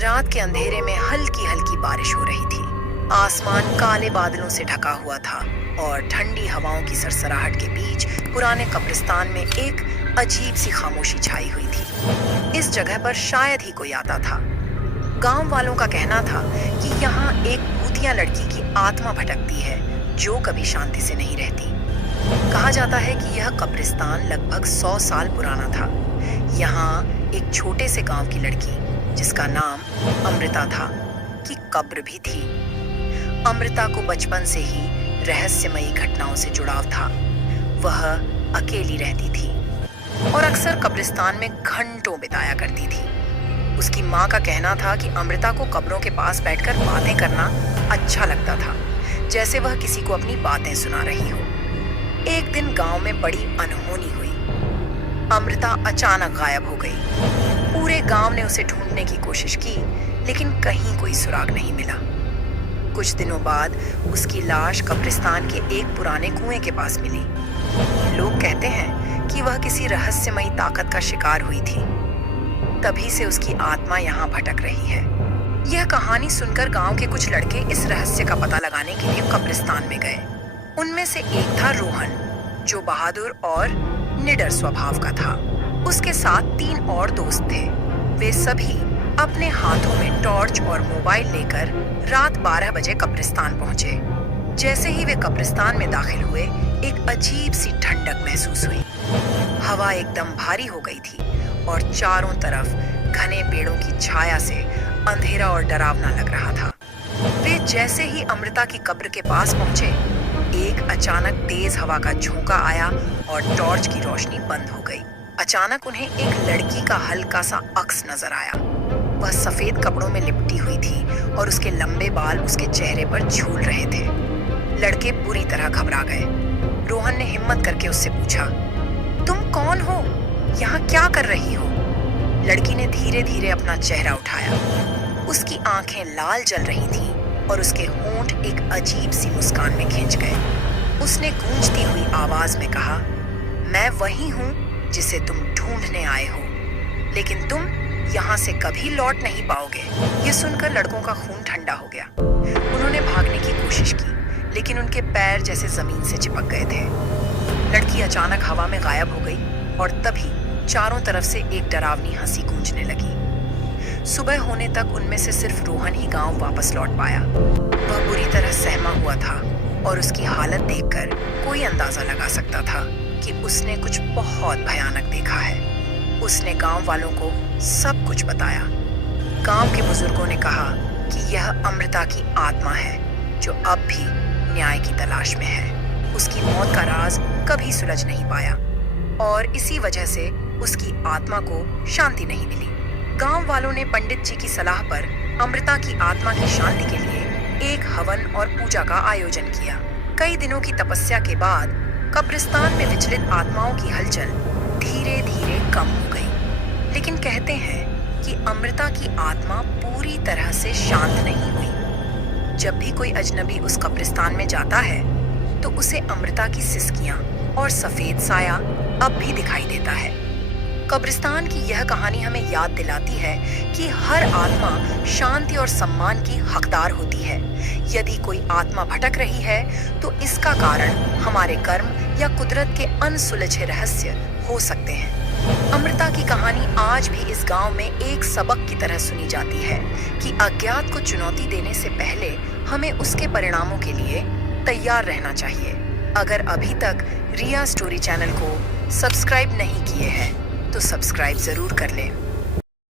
रात के अंधेरे में हल्की हल्की बारिश हो रही थी। आसमान काले बादलों से ढका हुआ था और ठंडी हवाओं की सरसराहट के बीच पुराने कब्रिस्तान में एक अजीब सी खामोशी छाई हुई थी। इस जगह पर शायद ही कोई आता था। गांव वालों का कहना था कि यहाँ एक भूतिया लड़की की आत्मा भटकती है जो कभी शांति से नहीं रहती। कहा जाता है कि यह कब्रिस्तान लगभग 100 साल पुराना था। यहाँ एक छोटे से गांव की लड़की जिसका नाम अमृता था की कब्र भी थी। अमृता को बचपन से ही रहस्यमयी घटनाओं से जुड़ाव था। वह अकेली रहती थी और अक्सर कब्रिस्तान में घंटों बिताया करती थी। उसकी माँ का कहना था कि अमृता को कब्रों के पास बैठकर बातें करना अच्छा लगता था, जैसे वह किसी को अपनी बातें सुना रही हो। एक दिन गांव में बड़ी अनहोनी हुई। अमृता अचानक गायब हो गई। पूरे गांव ने उसे ढूंढने की कोशिश की, लेकिन कहीं कोई सुराग नहीं मिला। कुछ दिनों बाद उसकी लाश कब्रिस्तान के एक पुराने कुएं के पास मिली। लोग कहते हैं कि वह किसी रहस्यमयी ताकत का शिकार हुई थी। तभी से उसकी आत्मा यहाँ भटक रही है। यह कहानी सुनकर गांव के कुछ लड़के इस रहस्य का पता लगाने के लिए कब्रिस्तान में गए। उनमें से एक था रोहन, जो बहादुर और निडर स्वभाव का था। उसके साथ 3 और दोस्त थे। वे सभी अपने हाथों में टॉर्च और मोबाइल लेकर रात 12 बजे कब्रिस्तान पहुंचे। जैसे ही वे कब्रिस्तान में दाखिल हुए, एक अजीब सी ठंडक महसूस हुई। हवा एकदम भारी हो गई थी और चारों तरफ घने पेड़ों की छाया से अंधेरा और डरावना लग रहा था। वे जैसे ही अमृता की कब्र के पास पहुंचे, एक अचानक तेज हवा का झोंका आया और टॉर्च की रोशनी बंद हो गई। अचानक उन्हें एक लड़की का हल्का सा अक्स नजर आया। वह सफेद कपड़ों में लिपटी हुई थी और उसके लंबे बाल उसके चेहरे पर झूल रहे थे। लड़के बुरी तरह घबरा गए। रोहन ने हिम्मत करके उससे पूछा, तुम कौन हो? यहाँ क्या कर रही हो? लड़की ने धीरे धीरे अपना चेहरा उठाया। उसकी आंखें लाल जल रही थीं और उसके होंठ एक अजीब सी मुस्कान में खिंच गए। उसने गूंजती हुई आवाज में कहा, मैं वही हूँ जिसे तुम ढूंढने आए हो, लेकिन तुम यहाँ से कभी लौट नहीं पाओगे। ये सुनकर लड़कों का खून ठंडा हो गया। उन्होंने भागने की कोशिश की, लेकिन उनके पैर जैसे जमीन से चिपक गए थे। लड़की अचानक हवा में गायब हो गई और तभी चारों तरफ से एक डरावनी हंसी गूंजने लगी। सुबह होने तक उनमें से सिर्फ रोहन ही गांव वापस लौट पाया। वह बुरी तरह सहमा हुआ था और उसकी हालत देखकर कोई अंदाजा लगा सकता था कि उसने कुछ बहुत भयानक देखा है। उसने गांव वालों को सब कुछ बताया। गांव के बुजुर्गों ने कहा कि यह अमृता की आत्मा है जो अब भी न्याय की तलाश में है। उसकी मौत का राज कभी सुलझ नहीं पाया और इसी वजह से उसकी आत्मा को शांति नहीं मिली। गांव वालों ने पंडित जी की सलाह पर अमृता की आत्मा की शांति के लिए एक हवन और पूजा का आयोजन किया। कई दिनों की तपस्या के बाद कब्रिस्तान में विचलित आत्माओं की हलचल धीरे धीरे कम हो गई। लेकिन कहते हैं कि अमृता की आत्मा पूरी तरह से शांत नहीं हुई। जब भी कोई अजनबी उस कब्रिस्तान में जाता है तो उसे अमृता की सिसकियां और सफेद साया अब भी दिखाई देता है। कब्रिस्तान की यह कहानी हमें याद दिलाती है कि हर आत्मा शांति और सम्मान की हकदार होती है। यदि कोई आत्मा भटक रही है तो इसका कारण हमारे कर्म या कुदरत के अनसुलझे रहस्य हो सकते हैं। अमृता की कहानी आज भी इस गांव में एक सबक की तरह सुनी जाती है कि अज्ञात को चुनौती देने से पहले हमें उसके परिणामों के लिए तैयार रहना चाहिए। अगर अभी तक रिया स्टोरी चैनल को सब्सक्राइब नहीं किए हैं तो सब्सक्राइब जरूर कर लें।